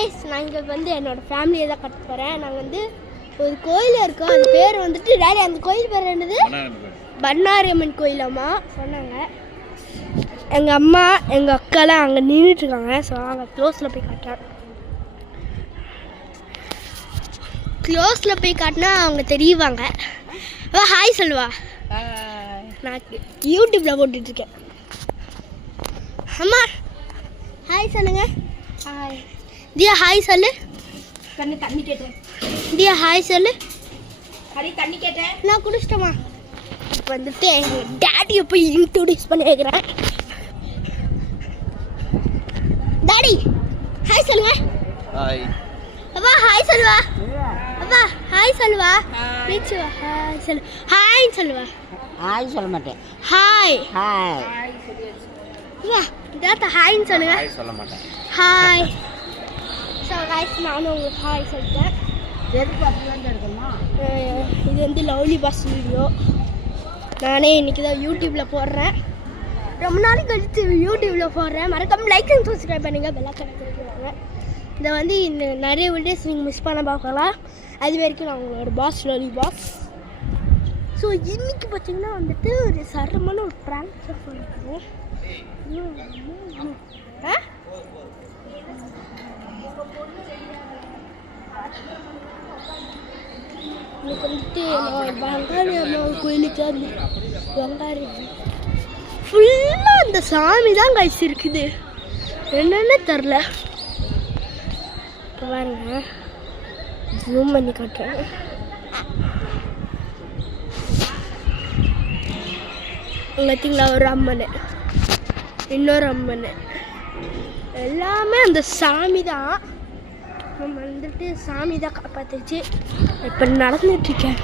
Guys, நான் இங்கே வந்து என்னோடய ஃபேமிலியை தான் கட்ட போகிறேன். நாங்கள் வந்து ஒரு கோயில் இருக்கோம், அது பேர் வந்துட்டு டேடி அந்த கோயில் பேர் என்னது? பண்ணாரியம்மன் கோயிலாமா சொன்னாங்க. எங்கள் அம்மா எங்கள் அக்காலாம் அங்கே நின்றுட்டுருக்காங்க. ஸோ அங்கே க்ளோஸில் போய் காட்டுறேன். க்ளோஸில் போய் காட்டினா அவங்க தெரியுவாங்க. ஹாய் சொல்லுவா. நான் யூடியூப்பில் போட்டுட்ருக்கேன். அம்மா ஹாய் சொல்லுங்க. ஹாய் தியா. ஹாய் சொல்லு. தண்ணி கேட்டேன். தியா ஹாய் சொல்லு. தண்ணி கேட்டேன். நான் குடிச்சிட்டேம்மா. இப்போ வந்துட்டு எங்கள் டேடியை போய் இன்ட்ரோடியூஸ் பண்ணி வைக்கிறேன். டாடி ஹாய் சொல்லுங்க. ஹாய். அப்பா ஹாய் சொல்லுவா. அப்பா ஹாய் சொல்லுவா. ரீச்சுவா ஹாய் சொல்லு. ஹாய் சொல்லுவா. ஹாய் சொல்ல மாட்டேன். ஹாய். ஹாய். வா தாத்தா ஹாய்ன்னு சொல்லுங்க. ஹாய் சொல்ல மாட்டேன். ஹாய். ஸோ காய்ஸ், நானும் உங்களுக்கு ஹாய் சொல்லிட்டேன். இது வந்து லவ்லி பாஸ் வீடியோ. நானே இன்றைக்கி தான் யூடியூப்பில் போடுறேன். ரொம்ப நாளைக்கு கழித்து யூடியூப்பில் போடுறேன். மறக்காமல் லைக் அண்ட் சப்ஸ்கிரைப் பண்ணுங்கள். பெல்லைக்கான கொடுக்குறாங்க. இதை வந்து இந்த நிறைய வீடியோஸ் நீங்கள் மிஸ் பண்ண பார்க்கலாம். அது வரைக்கும் நான் உங்களோட பாஸ் லவ்லி பாஸ். ஸோ இன்றைக்கி பார்த்தீங்கன்னா வந்துட்டு ஒரு சரமான ஒரு ப்ராங்க் பண்ணிருக்கோம். இன்னைக்கு வந்துட்டு வெங்காரி அம்மா கோயிலுக்கு அந்த வெங்காரி ஃபுல்லாக அந்த சாமி தான் கழிச்சு இருக்குது. என்னென்ன தெரில. இப்போ பாருங்க, ஜூம் பண்ணி காட்டுறேன். பார்த்தீங்களா, ஒரு அம்மன், இன்னொரு அம்மன், எல்லாமே அந்த சாமி தான். நம்ம வந்துட்டு சாமி தான் காப்பாற்றுச்சு. இப்போ நடந்துட்டுருக்கேன்.